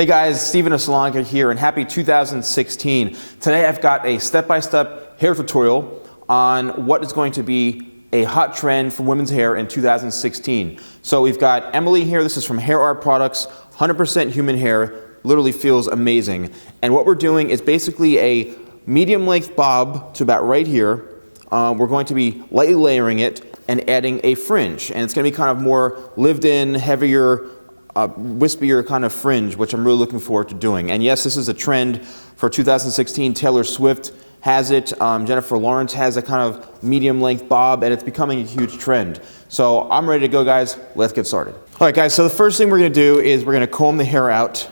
Hey guys, Steven of TheSalonGuy here, and happy 2016. Today I've got a step-by-step hair tutorial on what is going to be a hot trend for women's hair in 2016. So we've got Emily here. This is from Hair Art Products, 100% human hair, literally feels amazing. And what we're doing is basically a medium length bob to about right here. We're going to be lightly layering it and adding a fringe. And it's going to be kind of more lived in, heavier, wispier kind of fringe, which I'm really looking forward to doing. And yes, this is a trend for 2016. Taylor Swift has it. Jennifer Lawrence has a kind of medium length bob, and it's becoming a huge trend. So I'm ready to go, guys. Let's get started. All right, guys, so the first thing we're going to do is we're going to comb the hair out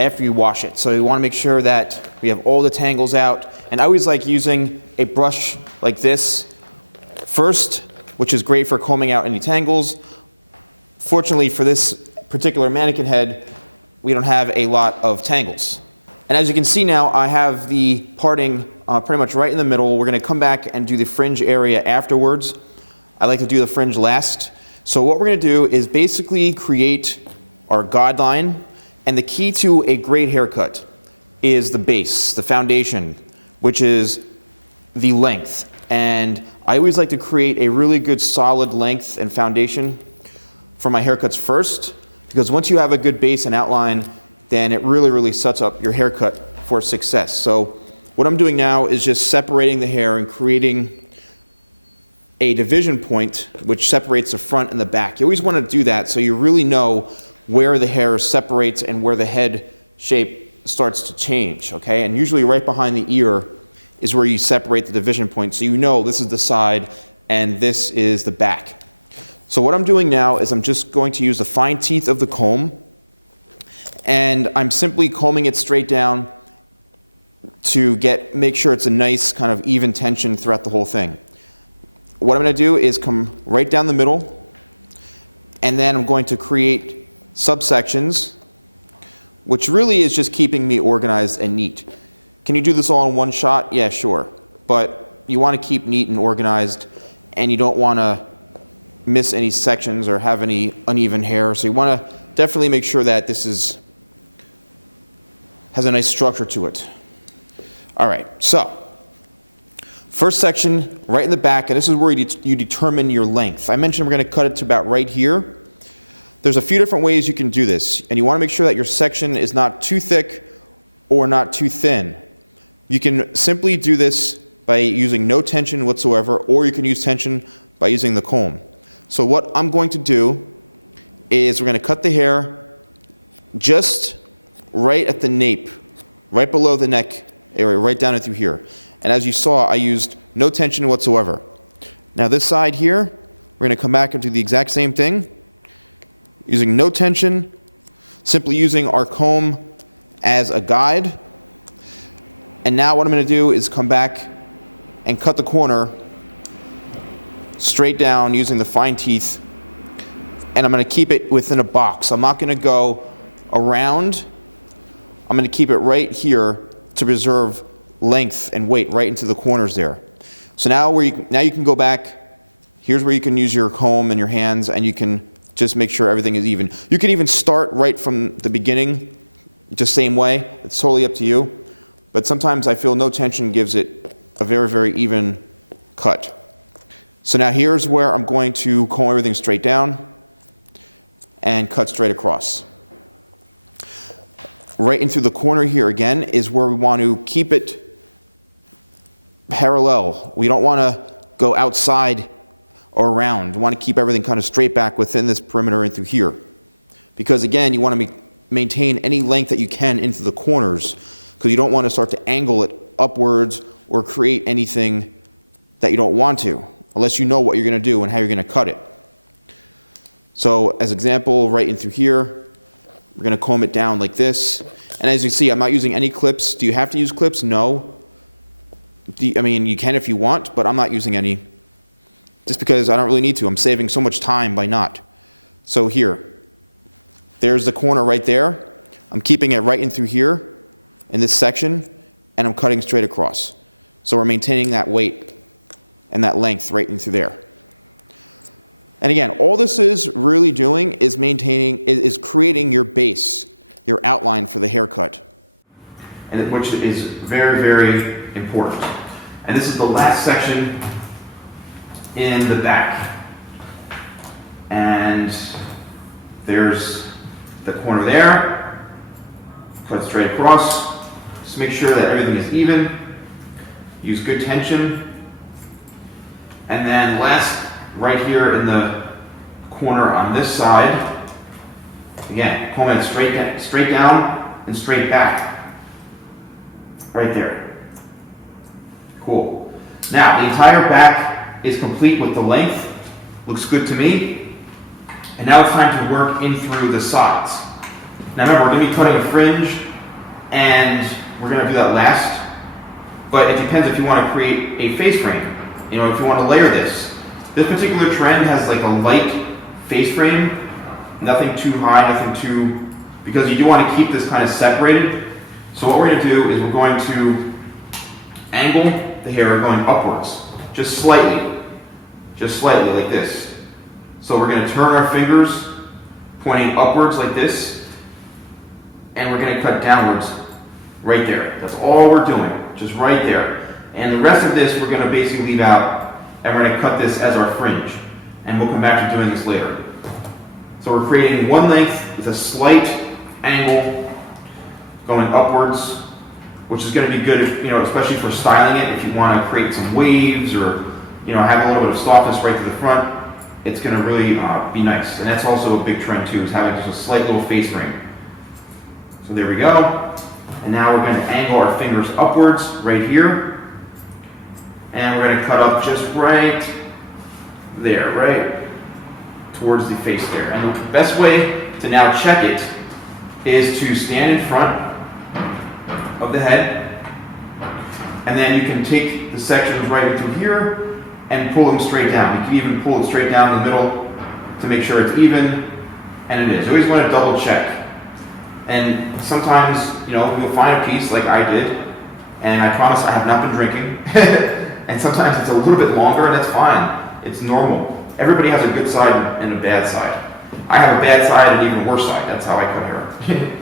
after you wash it. So you want to make sure that we have all the tangles out. And I always like using a brush like this first, which is great for combing out any tangles. Fortunately for this particular mannequin head, we don't have a lot of tangles. And as you can see now, I have the parting pretty much right in the middle. We're going to come back and do the fringe area afterwards. I like to do the fringe last. So what we're going to do is basically create our guideline. And the key to a great haircut is the base, the foundation, which is the length. And I always like to create a really good solid length and foundation for my haircuts first, because once you have a good base and outline, then it really sets up your haircut for success. So what I'm doing now is just separating the hair and creating a division point which separates the front and the back. You always want to do that so you really know where the hair separates and where the head shape starts to change, okay? And usually right behind the ear is where you separate the division point, so you know this is the side and this is the back. So what I'm doing now is I'm just going to use the fine teeth of the comb, and I'm simply combing it straight down to make sure it's a nice kind of even tension throughout the whole thing. What I'm going to do is come right down the middle, and then I'm going to create subsections, which really is just keeping me organized and neat. Can you do this all in one shot? Yeah, sure. But you want to keep neat and organized, and you don't want to miss any sections or have any uneven hair. So you want to definitely make sure that this has a nice structure to it. All right, so first section right in the back, and this is where you determine your length. I mentioned we're going to cut it to about right here. There's a few different ways you can do this, and you want to make sure that your section is not too thick or not too thin. You can simply do this by using no tension whatsoever, or you can use tension by using the comb. So what I'm going to do is we're going to cut the hair just right at the nape, right below the neck area, right down through here. And as you saw, I used no tension whatsoever. Now this side here, we're going to come back and do the exact same thing, using no tension, simply using our comb as a guide. And now what I'm going to do is come back and cut the corner straight down using the fine teeth, and I'm going to keep it within a box. I'm not going to go around. I'm going to keep it right here to preserve length and weight right into the corners there. So now you can go back. Here's where you can use your comb and your hands, and you can just make sure everything is even. You can even start right from the beginning, just same way. It's totally up to you. But sometimes I feel no tension gives it a very even cut. So now here's where I'm going to comb everything straight down and cut straight across. Right into the corner here again is where we want to keep it parallel. We don't want to go outside or around. We want to keep everything kind of straight back within this perimeter and through here. Because again, you want to maintain any length that you can into the corners, because you don't want to start to angle it upwards or create anything that you don't want to, unless you know what you're going to do and how you're going to cut it. So as example, right in through here, we're going to comb it down like this. And as you see, I'm not using any clips. Do you have to use clips? No. I mean, you can if you want, but I'm not using any, just because I don't really need to. I'm saving so much time by not. So here, there's the corner right there. I'm keeping it right in through here in this section, and I'm cutting straight across. So we're maintaining that weight and that length right in through there. And again, all this is really doing is creating your base. your outline for the haircut, and which is very, very important. And this is the last section in the back. And there's the corner there, cut straight across. Just make sure that everything is even. Use good tension. And then last, right here in the corner on this side, again, comb it straight down and straight back. Right there. Cool. Now, the entire back is complete with the length. Looks good to me. And now it's time to work in through the sides. Now remember, we're going to be cutting a fringe, and we're going to do that last. But it depends if you want to create a face frame. You know, if you want to layer this. This particular trend has like a light face frame. Nothing too high, nothing too... because you do want to keep this kind of separated. So what we're going to do is we're going to angle the hair going upwards. Just slightly. Just slightly, like this. So we're going to turn our fingers pointing upwards like this, and we're going to cut downwards right there. That's all we're doing, just right there. And the rest of this we're going to basically leave out, and we're going to cut this as our fringe. And we'll come back to doing this later. So we're creating one length with a slight angle going upwards, which is going to be good, if, you know, especially for styling it. If you want to create some waves or, you know, have a little bit of softness right to the front, it's going to really be nice. And that's also a big trend too, is having just a slight little face frame. So there we go. And now we're going to angle our fingers upwards right here. And we're going to cut up just right there, right towards the face there. And the best way to now check it is to stand in front of the head. And then you can take the sections right through here and pull them straight down. You can even pull it straight down the middle to make sure it's even, and it is. You always want to double check. And sometimes, you know, you'll find a piece like I did, and I promise I have not been drinking, and sometimes it's a little bit longer, and that's fine. It's normal. Everybody has a good side and a bad side. I have a bad side and an even worse side. That's how I cut hair.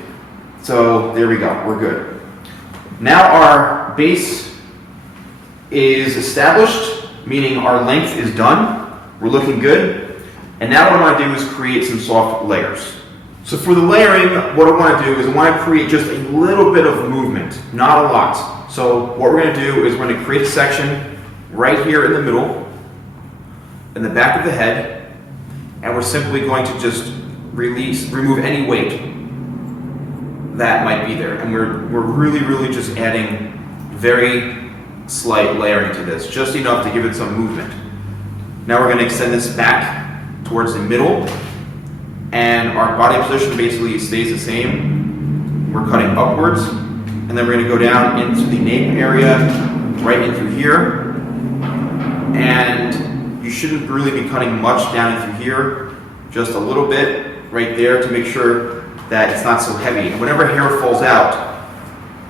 So there we go, we're good. Now our base is established, meaning our length is done. We're looking good. And now what I want to do is create some soft layers. So for the layering, what I want to do is I want to create just a little bit of movement, not a lot. So what we're going to do is we're going to create a section right here in the middle, in the back of the head, and we're simply going to just remove any weight that might be there. And we're really, really just adding very slight layering to this, just enough to give it some movement. Now we're going to extend this back towards the middle, and our body position basically stays the same. We're cutting upwards, and then we're going to go down into the nape area, right in through here. And you shouldn't really be cutting much down in through here, just a little bit right there to make sure that it's not so heavy. And whenever hair falls out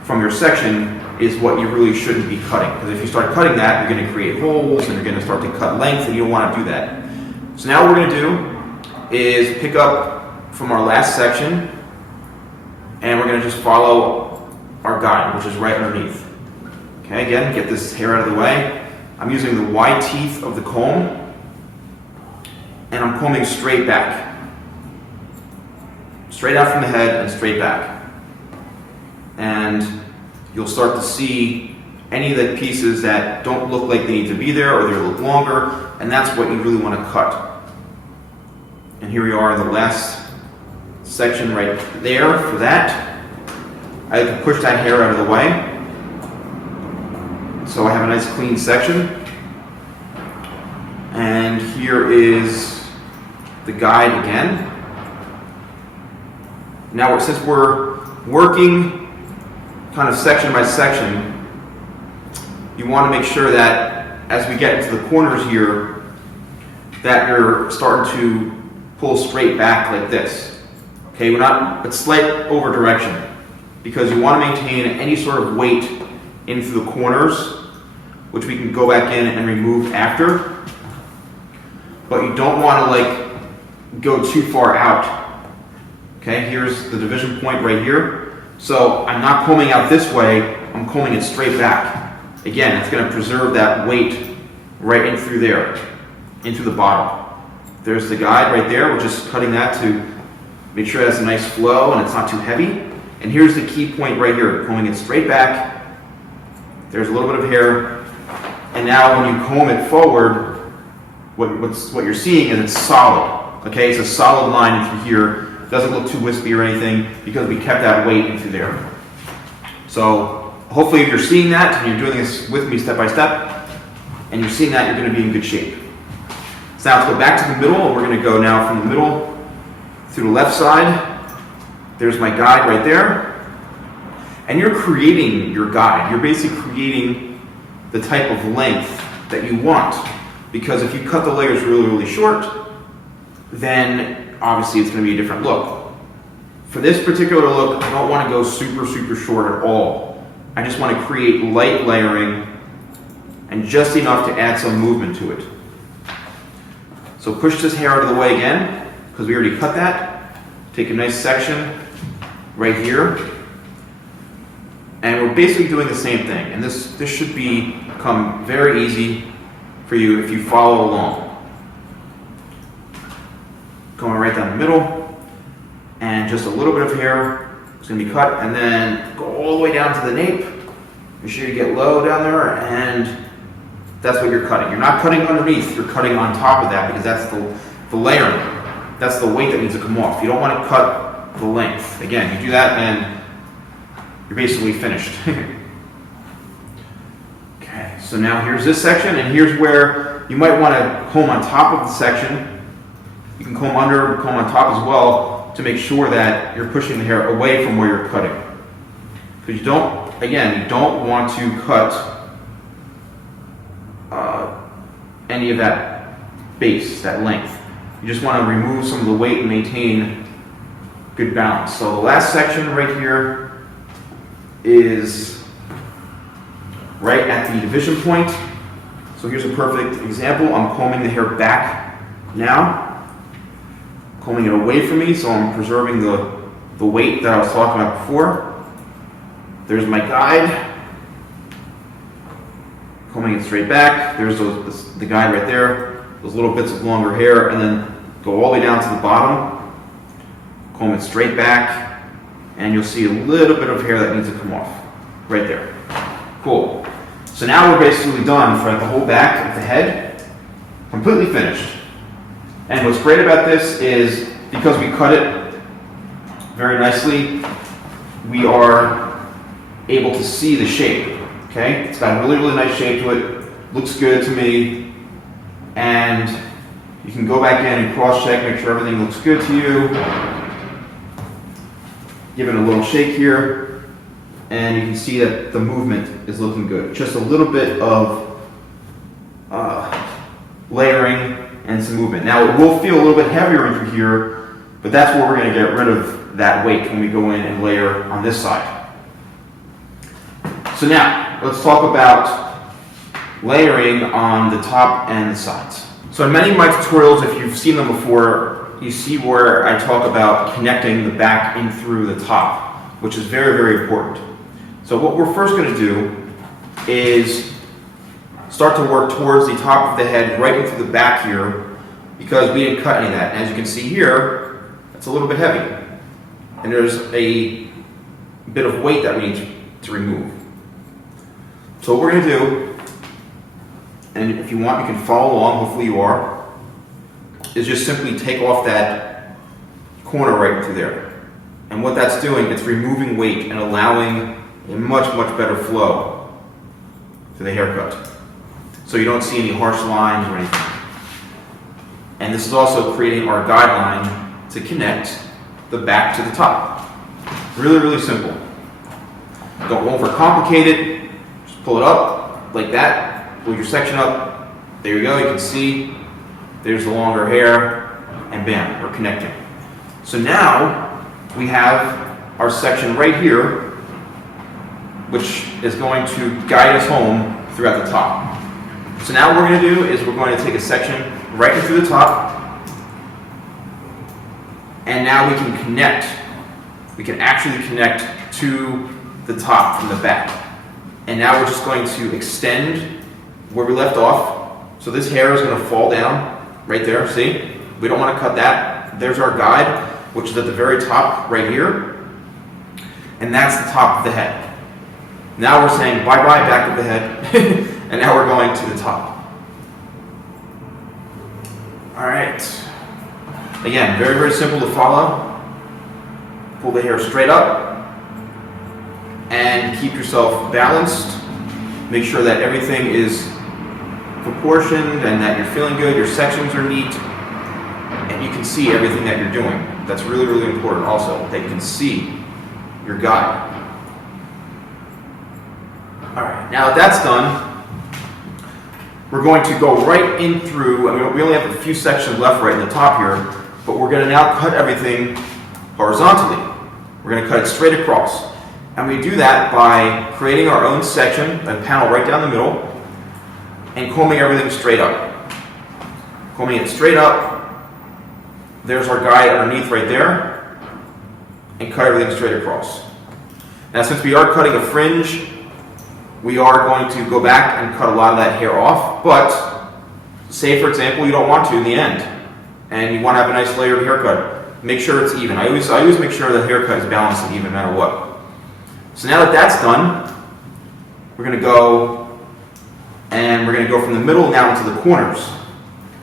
from your section is what you really shouldn't be cutting. Because if you start cutting that, you're going to create holes and you're going to start to cut length, and you don't want to do that. So now what we're going to do is pick up from our last section, and we're going to just follow our guide, which is right underneath. Okay, again, get this hair out of the way. I'm using the wide teeth of the comb, and I'm combing straight back. Straight out from the head and straight back. And you'll start to see any of the pieces that don't look like they need to be there, or they look longer, and that's what you really want to cut. And here we are in the last section right there for that. I can push that hair out of the way. So I have a nice clean section. And here is the guide again. Now, since we're working kind of section by section, you want to make sure that as we get into the corners here, that you're starting to pull straight back like this. Okay, it's slight over direction, because you want to maintain any sort of weight into the corners, which we can go back in and remove after. But you don't want to go too far out. Okay, here's the division point right here. So I'm not combing out this way, I'm combing it straight back. Again, it's going to preserve that weight right in through there, into the bottom. There's the guide right there. We're just cutting that to make sure it has a nice flow and it's not too heavy. And here's the key point right here, combing it straight back. There's a little bit of hair. And now when you comb it forward, what you're seeing is it's solid. Okay, it's a solid line in through here. It doesn't look too wispy or anything because we kept that weight in through there. So hopefully if you're seeing that and you're doing this with me step by step, and you're seeing that, you're going to be in good shape. So now let's go back to the middle, and we're going to go now from the middle through the left side. There's my guide right there. And you're creating your guide. You're basically creating the type of length that you want. Because if you cut the layers really, really short, then obviously it's going to be a different look. For this particular look, I don't want to go super, super short at all. I just want to create light layering and just enough to add some movement to it. So push this hair out of the way again, because we already cut that. Take a nice section right here. And we're basically doing the same thing. And this should become very easy for you if you follow along. Going right down the middle, and just a little bit of hair is going to be cut, and then go all the way down to the nape. Make sure you get low down there, and that's what you're cutting. You're not cutting underneath, you're cutting on top of that because that's the layering. That's the weight that needs to come off. You don't want to cut the length. Again, you do that, and you're basically finished. Okay, so now here's this section, and here's where you might want to comb on top of the section. You can comb under, comb on top as well to make sure that you're pushing the hair away from where you're cutting. Because you don't want to cut any of that base, that length. You just want to remove some of the weight and maintain good balance. So the last section right here is right at the division point. So here's a perfect example. I'm combing the hair back now, combing it away from me, so I'm preserving the weight that I was talking about before. There's my guide, combing it straight back. There's the guide right there, those little bits of longer hair, and then go all the way down to the bottom, comb it straight back, and you'll see a little bit of hair that needs to come off right there. Cool. So now we're basically done throughout the whole back of the head, completely finished. And what's great about this is because we cut it very nicely, we are able to see the shape. Okay, it's got a really, really nice shape to it. Looks good to me. And you can go back in and cross-check, make sure everything looks good to you. Give it a little shake here, and you can see that the movement is looking good. Just a little bit of layering and some movement. Now it will feel a little bit heavier into here, but that's where we're going to get rid of that weight when we go in and layer on this side. So now, let's talk about layering on the top and the sides. So in many of my tutorials, if you've seen them before, you see where I talk about connecting the back in through the top, which is very, very important. So what we're first going to do is start to work towards the top of the head right into the back here, because we didn't cut any of that. And as you can see here, it's a little bit heavy. And there's a bit of weight that we need to remove. So what we're going to do, and if you want you can follow along, hopefully you are, is just simply take off that corner right through there. And what that's doing, it's removing weight and allowing a much, much better flow to the haircut. So you don't see any harsh lines or anything. And this is also creating our guideline to connect the back to the top. Really, really simple. Don't overcomplicate it. Just pull it up like that. Pull your section up. There you go. You can see there's the longer hair, and bam, we're connecting. So now we have our section right here, which is going to guide us home throughout the top. So now what we're going to do is we're going to take a section right into the top, And now we can connect. We can actually connect to the top from the back. And now we're just going to extend where we left off. So this hair is going to fall down right there, see? We don't want to cut that. There's our guide, which is at the very top right here. And that's the top of the head. Now we're saying bye-bye back of the head, and now we're going to the top. All right. Again, very, very simple to follow. Pull the hair straight up and keep yourself balanced. Make sure that everything is proportioned and that you're feeling good, your sections are neat, and you can see everything that you're doing. That's really, really important also, that you can see your guide. All right, now that that's done, we're going to go right in through, I mean, we only have a few sections left right in the top here, but we're gonna now cut everything horizontally. We're gonna cut it straight across. And we do that by creating our own section, a panel right down the middle, and combing everything straight up. Combing it straight up, there's our guide underneath right there, and cut everything straight across. Now since we are cutting a fringe, we are going to go back and cut a lot of that hair off, but say for example you don't want to in the end, and you want to have a nice layered haircut, make sure it's even. I always make sure the haircut is balanced and even no matter what. So now that that's done, we're going to go and we're going to go from the middle now into the corners.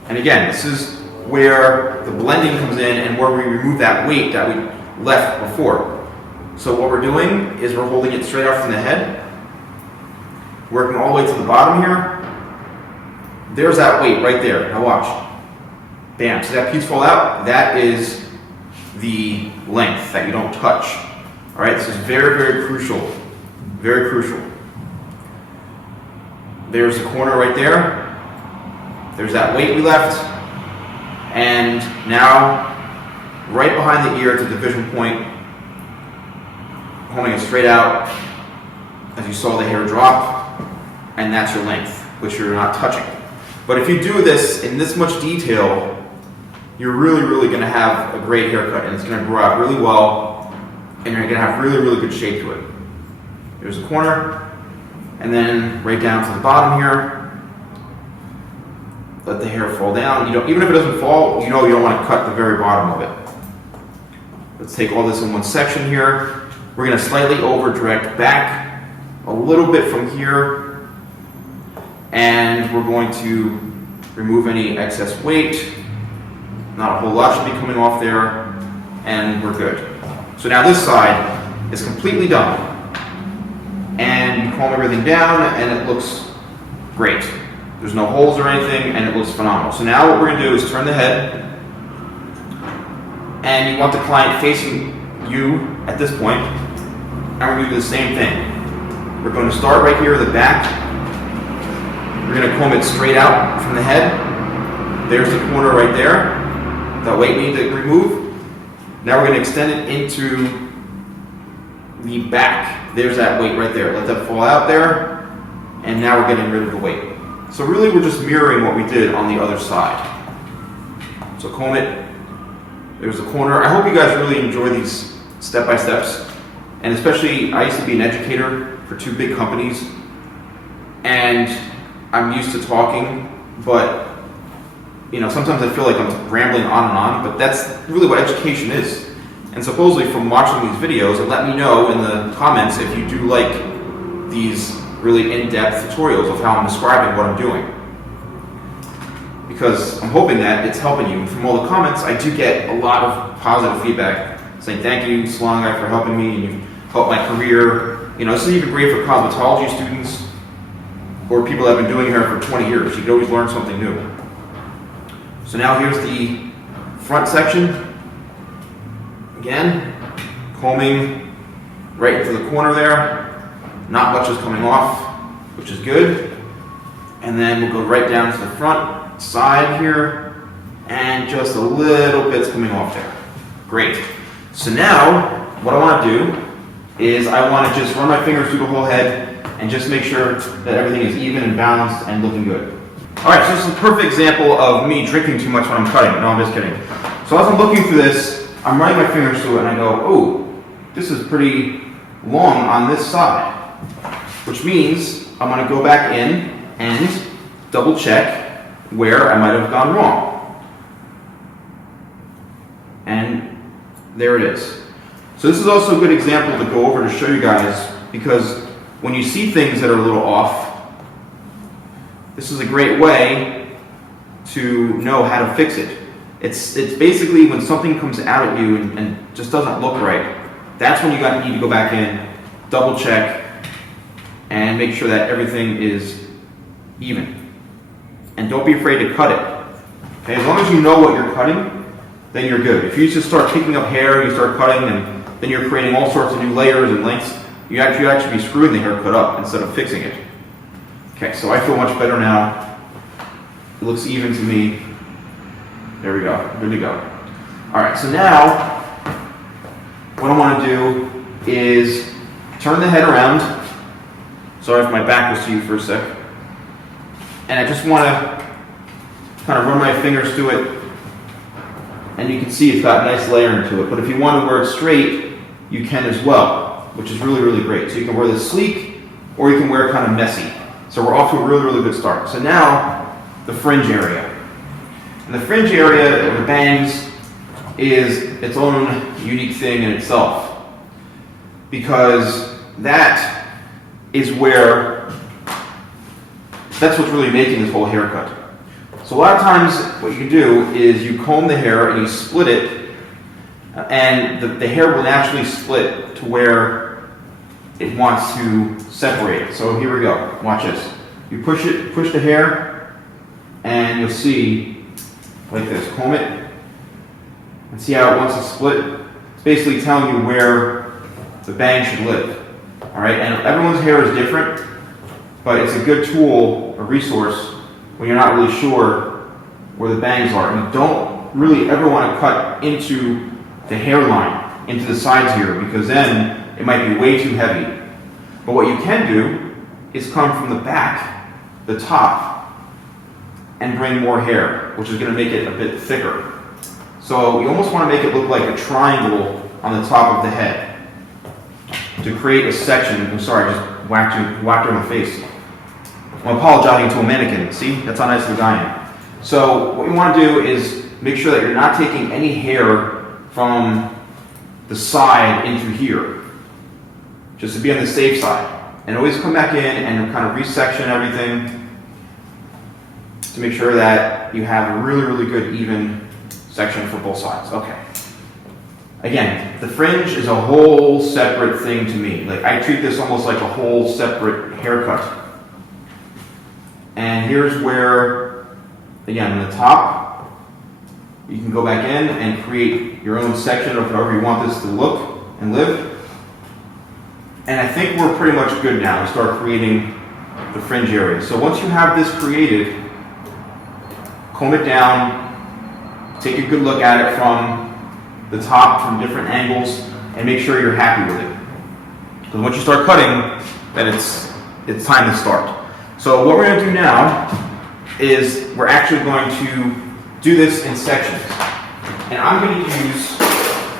And again, this is where the blending comes in and where we remove that weight that we left before. So what we're doing is we're holding it straight up from the head, working all the way to the bottom here. There's that weight right there. Now watch. Bam. See that piece fall out? That is the length that you don't touch. All right, this is very, very crucial. Very crucial. There's the corner right there. There's that weight we left. And now, right behind the ear at the division point, holding it straight out, as you saw the hair drop, and that's your length, which you're not touching. But if you do this in this much detail, you're really, really going to have a great haircut, and it's going to grow out really well, and you're going to have really, really good shape to it. There's the corner, and then right down to the bottom here. Let the hair fall down. Even if it doesn't fall, you know you don't want to cut the very bottom of it. Let's take all this in one section here. We're going to slightly over direct back a little bit from here, and we're going to remove any excess weight. Not a whole lot should be coming off there, and we're good. So now this side is completely done, and you comb everything down, and it looks great. There's no holes or anything, and it looks phenomenal. So now what we're going to do is turn the head, and you want the client facing you at this point, and we're going to do the same thing. We're going to start right here at the back. We're going to comb it straight out from the head. There's the corner right there. That weight we need to remove. Now we're going to extend it into the back. There's that weight right there. Let that fall out there, and now we're getting rid of the weight. So really we're just mirroring what we did on the other side. So comb it. There's the corner. I hope you guys really enjoy these step-by-steps. And especially, I used to be an educator for 2 big companies, and I'm used to talking, but sometimes I feel like I'm rambling on and on, but that's really what education is. And supposedly from watching these videos, and let me know in the comments if you do like these really in-depth tutorials of how I'm describing what I'm doing. Because I'm hoping that it's helping you. And from all the comments, I do get a lot of positive feedback saying, thank you, TheSalonGuy, for helping me, and you've helped my career. This is even great for cosmetology students or people that have been doing hair for 20 years. You can always learn something new. So now here's the front section. Again, combing right into the corner there. Not much is coming off, which is good. And then we'll go right down to the front side here, and just a little bit's coming off there. Great. So now, what I want to do is I want to just run my fingers through the whole head and just make sure that everything is even and balanced and looking good. Alright, so this is a perfect example of me drinking too much when I'm cutting. No, I'm just kidding. So as I'm looking through this, I'm running my fingers through it and I go, oh, this is pretty long on this side, which means I'm going to go back in and double check where I might have gone wrong. And there it is. So this is also a good example to go over to show you guys, because when you see things that are a little off, this is a great way to know how to fix it. It's basically when something comes out at you and just doesn't look right, that's when you need to go back in, double check, and make sure that everything is even. And don't be afraid to cut it. Okay, as long as you know what you're cutting, then you're good. If you just start picking up hair and you start cutting, and then you're creating all sorts of new layers and lengths, you actually be screwing the haircut up instead of fixing it. Okay, so I feel much better now. It looks even to me. There we go, good to go. All right, so now what I want to do is turn the head around. Sorry if my back was to you for a sec. And I just want to kind of run my fingers through it. And you can see it's got a nice layer into it. But if you want to wear it straight, you can as well, which is really, really great. So you can wear this sleek, or you can wear it kind of messy. So we're off to a really, really good start. So now, the fringe area. And the fringe area, or the bangs, is its own unique thing in itself. Because that is where, that's what's really making this whole haircut. So a lot of times, what you can do is you comb the hair and you split it, and the hair will naturally split to where it wants to separate. So here we go, watch this. You push the hair, and you'll see, like this, comb it, and see how it wants to split. It's basically telling you where the bang should live. All right, and everyone's hair is different, but it's a good tool, a resource, when you're not really sure where the bangs are. And you don't really ever want to cut into the hairline, into the sides here, because then it might be way too heavy. But what you can do is come from the back, the top, and bring more hair, which is going to make it a bit thicker. So you almost want to make it look like a triangle on the top of the head to create a section. I'm sorry, I just whacked her in the face. I'm apologizing to a mannequin. See, that's how nice the guy am. So what you want to do is make sure that you're not taking any hair from the side into here, just to be on the safe side. And always come back in and kind of resection everything to make sure that you have a really, really good even section for both sides. Okay. Again, the fringe is a whole separate thing to me. Like, I treat this almost like a whole separate haircut. And here's where, again, on the top, you can go back in and create your own section of however you want this to look and live. And I think we're pretty much good now to start creating the fringe area. So once you have this created, comb it down, take a good look at it from the top, from different angles, and make sure you're happy with it. Because once you start cutting, then it's time to start. So what we're going to do now is we're actually going to do this in sections. And I'm going to use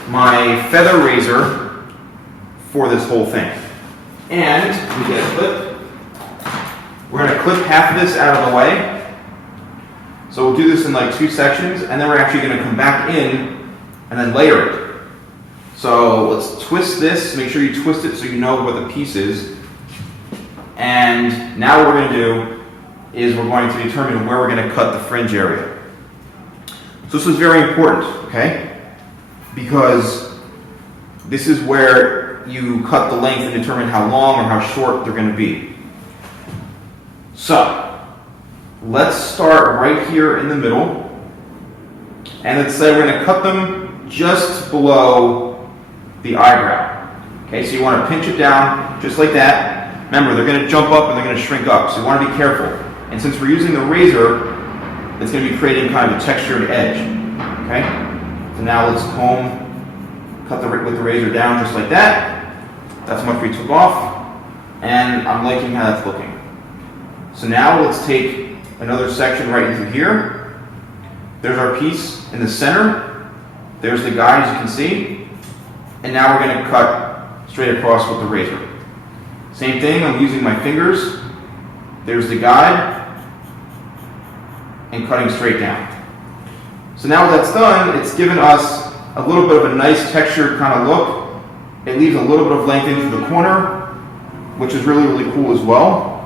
my feather razor for this whole thing. And let me get a clip. We're going to clip half of this out of the way. So we'll do this in like 2 sections, and then we're actually going to come back in and then layer it. So let's twist this. Make sure you twist it so you know what the piece is. And now what we're going to do is we're going to determine where we're going to cut the fringe area. So this is very important, okay? Because this is where you cut the length and determine how long or how short they're going to be. So let's start right here in the middle. And let's say we're going to cut them just below the eyebrow. Okay, so you want to pinch it down just like that. Remember, they're going to jump up and they're going to shrink up, so you want to be careful. And since we're using a razor, it's going to be creating kind of a textured edge. Okay? So now let's cut with the razor down just like that. That's how much we took off. And I'm liking how that's looking. So now let's take another section right into here. There's our piece in the center. There's the guide, as you can see. And now we're going to cut straight across with the razor. Same thing, I'm using my fingers. There's the guide. And cutting straight down. So now that's done, it's given us a little bit of a nice textured kind of look. It leaves a little bit of length into the corner, which is really, really cool as well.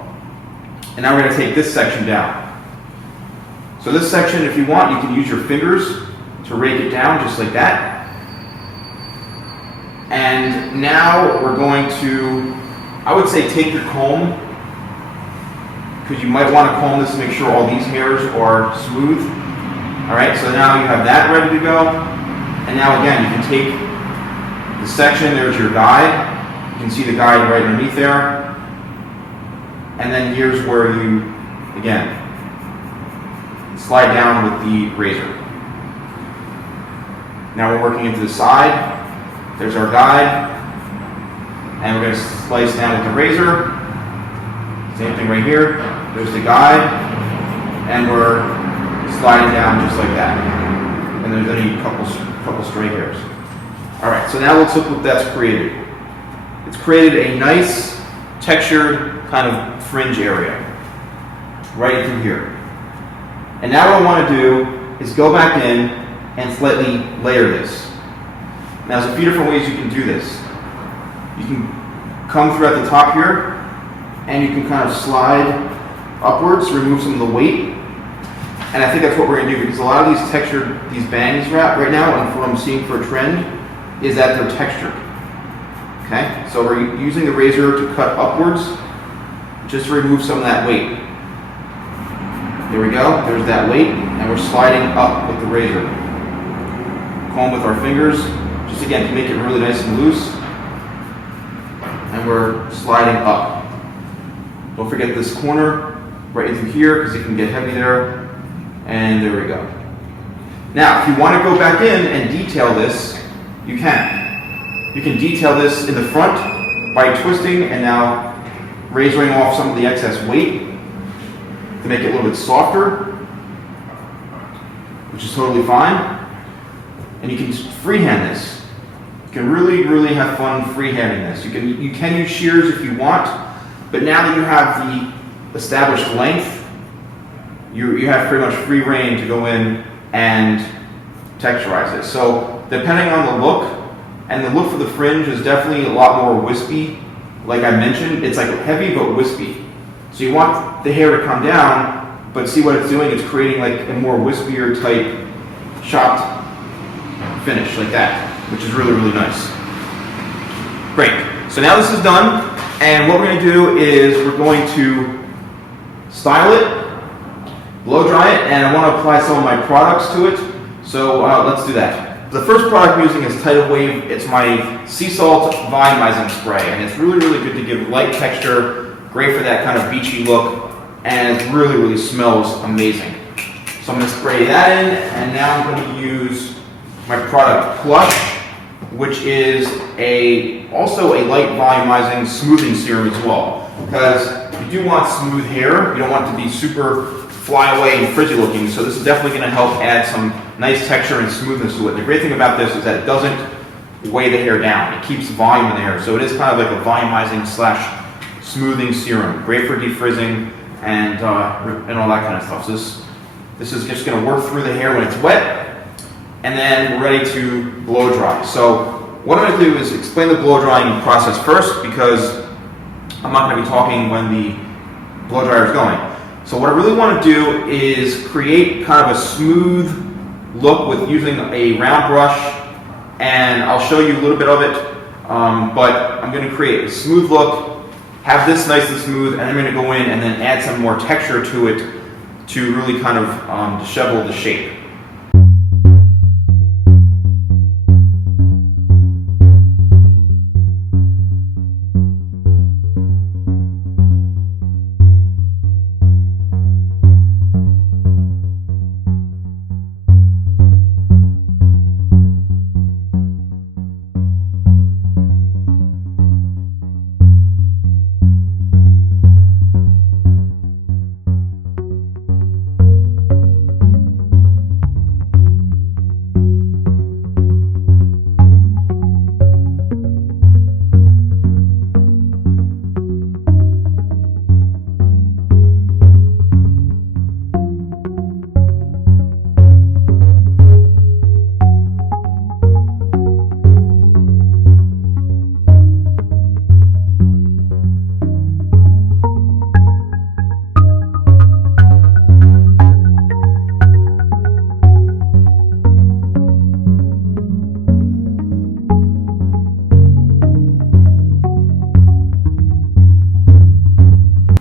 And now we're going to take this section down. So this section, if you want, you can use your fingers to rake it down just like that. And now we're going to, I would say, take your comb, because you might want to comb this to make sure all these hairs are smooth. All right, so now you have that ready to go. And now again, you can take the section, there's your guide. You can see the guide right underneath there. And then here's where you, again, slide down with the razor. Now we're working into the side. There's our guide. And we're going to slice down with the razor. Same thing right here. There's the guide. And we're sliding down just like that. And there's only a couple stray hairs. All right, so now let's look what that's created. It's created a nice textured kind of fringe area right through here. And now what I want to do is go back in and slightly layer this. Now there's a few different ways you can do this. You can come through at the top here and you can kind of slide upwards, remove some of the weight. And I think that's what we're going to do, because a lot of these textured, these bangs right now, and what I'm seeing for a trend, is that they're textured. Okay, so we're using the razor to cut upwards, just to remove some of that weight. There we go, there's that weight, and we're sliding up with the razor. Comb with our fingers, just again to make it really nice and loose. And we're sliding up. Don't forget this corner right into here, because it can get heavy there. And there we go. Now, if you want to go back in and detail this, you can. You can detail this in the front by twisting and now razoring off some of the excess weight to make it a little bit softer, which is totally fine. And you can freehand this. You can really, really have fun freehanding this. You can use shears if you want, but now that you have the established length, you have pretty much free reign to go in and texturize it. So depending on the look, and the look for the fringe is definitely a lot more wispy. Like I mentioned, it's like heavy but wispy. So you want the hair to come down, but see what it's doing? It's creating like a more wispier type chopped finish like that, which is really, really nice. Great. So now this is done, and what we're going to do is we're going to style it, blow dry it, and I want to apply some of my products to it. So let's do that. The first product I'm using is Tidal Wave. It's my sea salt volumizing spray, and it's really, really good to give light texture, great for that kind of beachy look, and it really, really smells amazing. So I'm going to spray that in, and now I'm going to use my product Plush, which is also a light volumizing smoothing serum as well, because you do want smooth hair. You don't want it to be super fly away and frizzy looking, so this is definitely going to help add some nice texture and smoothness to it. The great thing about this is that it doesn't weigh the hair down. It keeps volume in the hair, so it is kind of like a volumizing / smoothing serum. Great for defrizzing and all that kind of stuff. So this is just going to work through the hair when it's wet, and then we're ready to blow dry. So what I'm going to do is explain the blow drying process first, because I'm not going to be talking when the blow dryer is going. So what I really want to do is create kind of a smooth look with using a round brush, and I'll show you a little bit of it, but I'm going to create a smooth look, have this nice and smooth, and I'm going to go in and then add some more texture to it to really kind of dishevel the shape.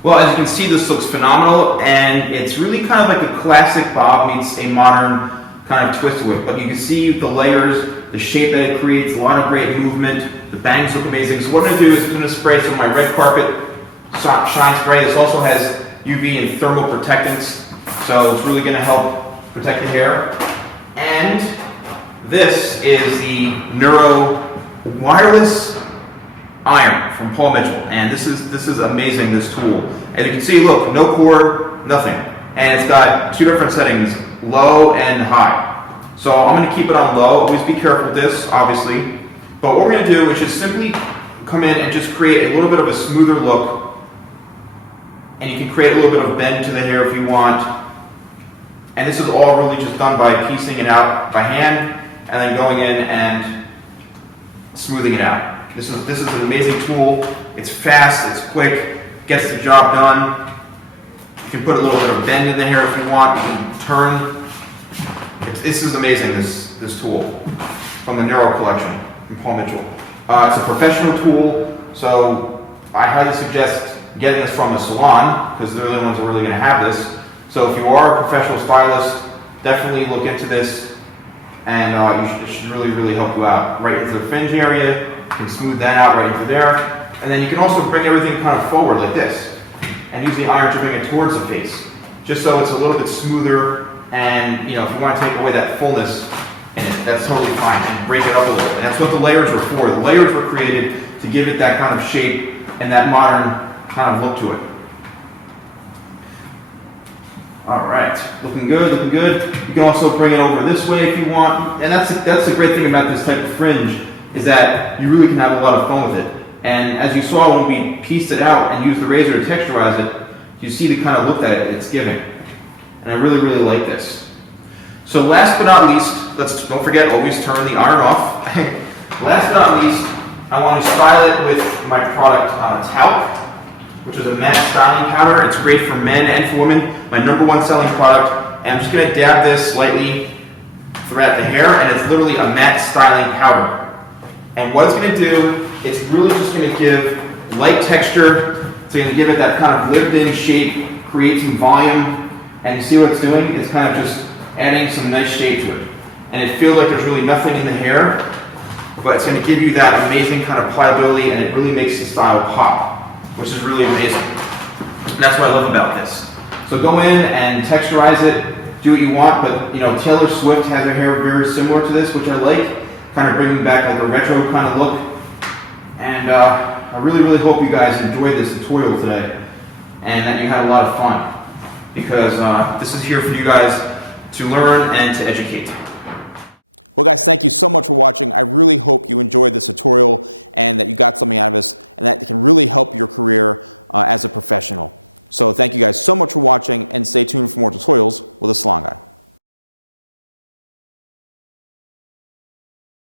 Well, as you can see, this looks phenomenal, and it's really kind of like a classic bob meets a modern kind of twist to it. But you can see the layers, the shape that it creates, a lot of great movement. The bangs look amazing. So what I'm going to do is I'm going to spray some of my red carpet shine spray. This also has UV and thermal protectants, so it's really going to help protect the hair. And this is the Neuro wireless iron from Paul Mitchell, and this is amazing, this tool. And you can see, look, no cord, nothing, and it's got two different settings, low and high. So I'm going to keep it on low. Always be careful with this, obviously. But what we're going to do is just simply come in and just create a little bit of a smoother look, and you can create a little bit of bend to the hair if you want. And this is all really just done by piecing it out by hand and then going in and smoothing it out. This is an amazing tool. It's fast, it's quick, gets the job done. You can put a little bit of bend in the hair if you want. You can turn. This is amazing, this tool from the Neuro collection from Paul Mitchell. It's a professional tool, so I highly suggest getting this from a salon because they're the only ones that are really going to have this. So if you are a professional stylist, definitely look into this, and it should really, really help you out. Right into the fringe area. You can smooth that out right into there. And then you can also bring everything kind of forward like this and use the iron to bring it towards the face, just so it's a little bit smoother. And if you want to take away that fullness in it, that's totally fine, and break it up a little. And that's what the layers were for. The layers were created to give it that kind of shape and that modern kind of look to it. All right, looking good, looking good. You can also bring it over this way if you want. And that's the great thing about this type of fringe, is that you really can have a lot of fun with it. And as you saw when we pieced it out and used the razor to texturize it, you see the kind of look that it's giving. And I really, really like this. So last but not least, don't forget, always turn the iron off. Last but not least, I want to style it with my product Talc, which is a matte styling powder. It's great for men and for women. My #1 selling product. And I'm just going to dab this lightly throughout the hair, and it's literally a matte styling powder. And what it's going to do, it's really just going to give light texture. It's going to give it that kind of lived-in shape, create some volume. And you see what it's doing? It's kind of just adding some nice shade to it. And it feels like there's really nothing in the hair, but it's going to give you that amazing kind of pliability, and it really makes the style pop, which is really amazing. And that's what I love about this. So go in and texturize it, do what you want, but Taylor Swift has her hair very similar to this, which I like, kind of bringing back like a retro kind of look. And I really, really hope you guys enjoyed this tutorial today, and that you had a lot of fun, because this is here for you guys to learn and to educate. Well guys, thank you so much for watching. I really hope you enjoyed this tutorial and that you got something out of this, and that it can really help your career as a professional. So thank you guys so much for watching, and stay tuned for more tutorials with the Salon Guy.